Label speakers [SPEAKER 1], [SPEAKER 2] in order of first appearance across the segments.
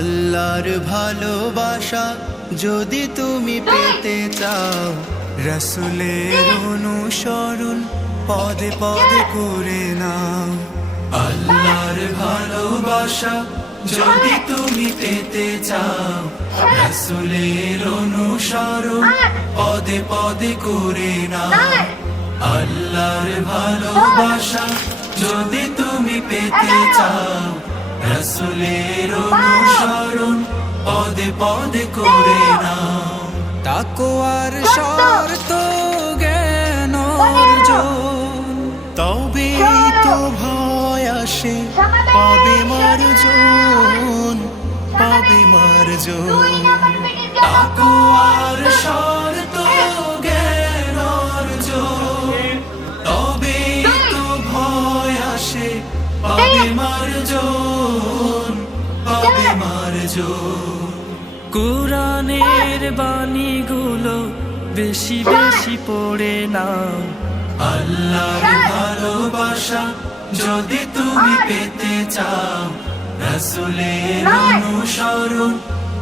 [SPEAKER 1] আল্লাহর ভালোবাসা যদি তুমি পেতে চাও রসুলের অনুসরণ পদে পদে করে নাও। আল্লাহর ভালোবাসা যদি তুমি পেতে চাও রসুলের অনুসরণ পদে পদে করে নাও। আল্লাহর ভালোবাসা যদি তুমি পেতে চাও রসুলের অনুসরণ পদে পদে করে নাও। তাকোয়ার শর্ত জ্ঞান অর্জন। তবে তো ভয় আসে পাবে মার্জন পাবে মার্জন। তাকোয়ার শর্ত জ্ঞান অর্জন। তবে তো ভয় আসে পাবে মার্জন। পাবে মার্জন
[SPEAKER 2] কোরআনের বেশি বেশি পড়ে নাও।
[SPEAKER 1] আল্লাহর ভালোবাসা যদি তুমি পেতে চাও, রসুলের অনুসরণ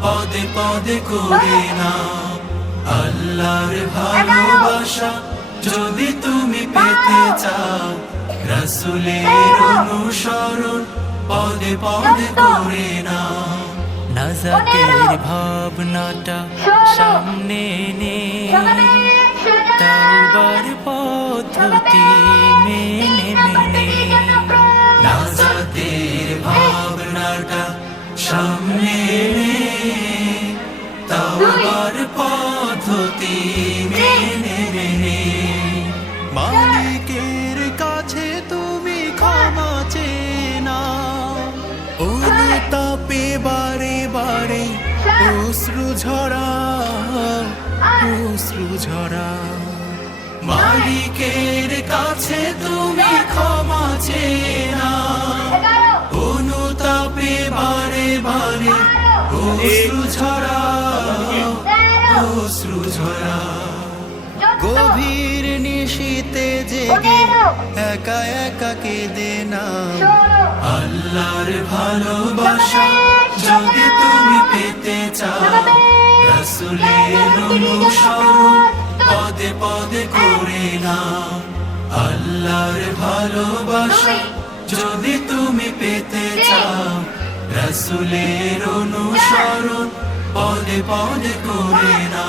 [SPEAKER 1] পদে পদে করে নাও। আল্লাহর ভালোবাসা যদি তুমি পেতে চাও, রসুলের অনুসরণ পদে পদে করে নাও নাজাতের ভাবনাটা সামনে নে। তাওবার পদ্ধতি মেনে মেনে নাজাতের ভাবনাটা সামনে তাওবার পদ্ধতি মেনে মেনে অশ্রু ঝরা অশ্রু ঝরা। মালিকের কাছে তুমি ক্ষমা চেনা অনুতাপে বারে বারে অশ্রু ঝরা অশ্রু ঝরা। গভীর নিশীতে জেগে একা একা কেঁদে না আল্লাহর ভালোবাসা যদি অনুসরণ পদে পদে করে না। আল্লাহর ভালোবাসা যদি তুমি পেতে চাও রসুলের অনুসরণ পদে পদে করে না।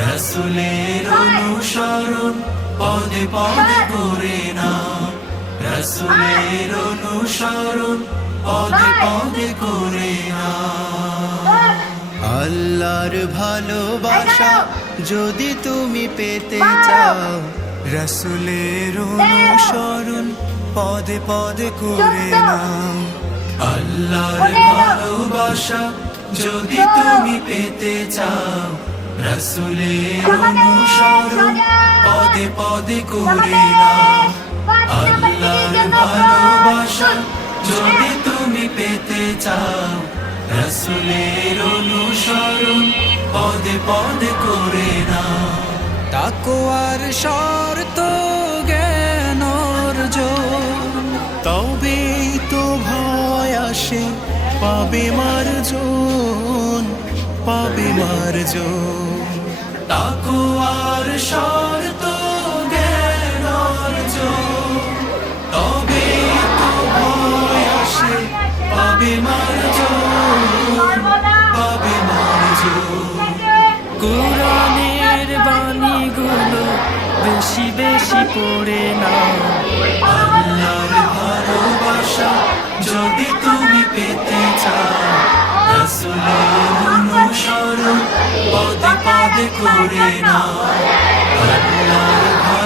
[SPEAKER 1] রসুলের অনুসরণ পদে পদে করে না। রসুলের অনুসরণ পদে পদে করে না। আল্লাহর ভালোবাসা যদি তুমি পেতে চাও রসুলের অনুসরণ পদে পদে করে নাও। আল্লাহর ভালোবাসা যদি তুমি পেতে চাও রসুলের অনুসরণ পদে পদে করে নাও। আল্লাহর ভালোবাসা যদি তুমি পেতে চাও রসুলের অনুসরণ পদে পদে করে নাও তাকোয়ার শর্ত জ্ঞান অর্জন তবে তো ভয় আসে, পাবে মার্জন পাবে মার্জন। তাকোয়ার শর্ত
[SPEAKER 2] কোরআনের বাণীগুলো বেশি বেশি পড়ে নাও।
[SPEAKER 1] আল্লাহর ভালোবাসা যদি তুমি পেতে চাও, রাসূলের অনুসরণ পদে পদে করে নাও। আল্লাহর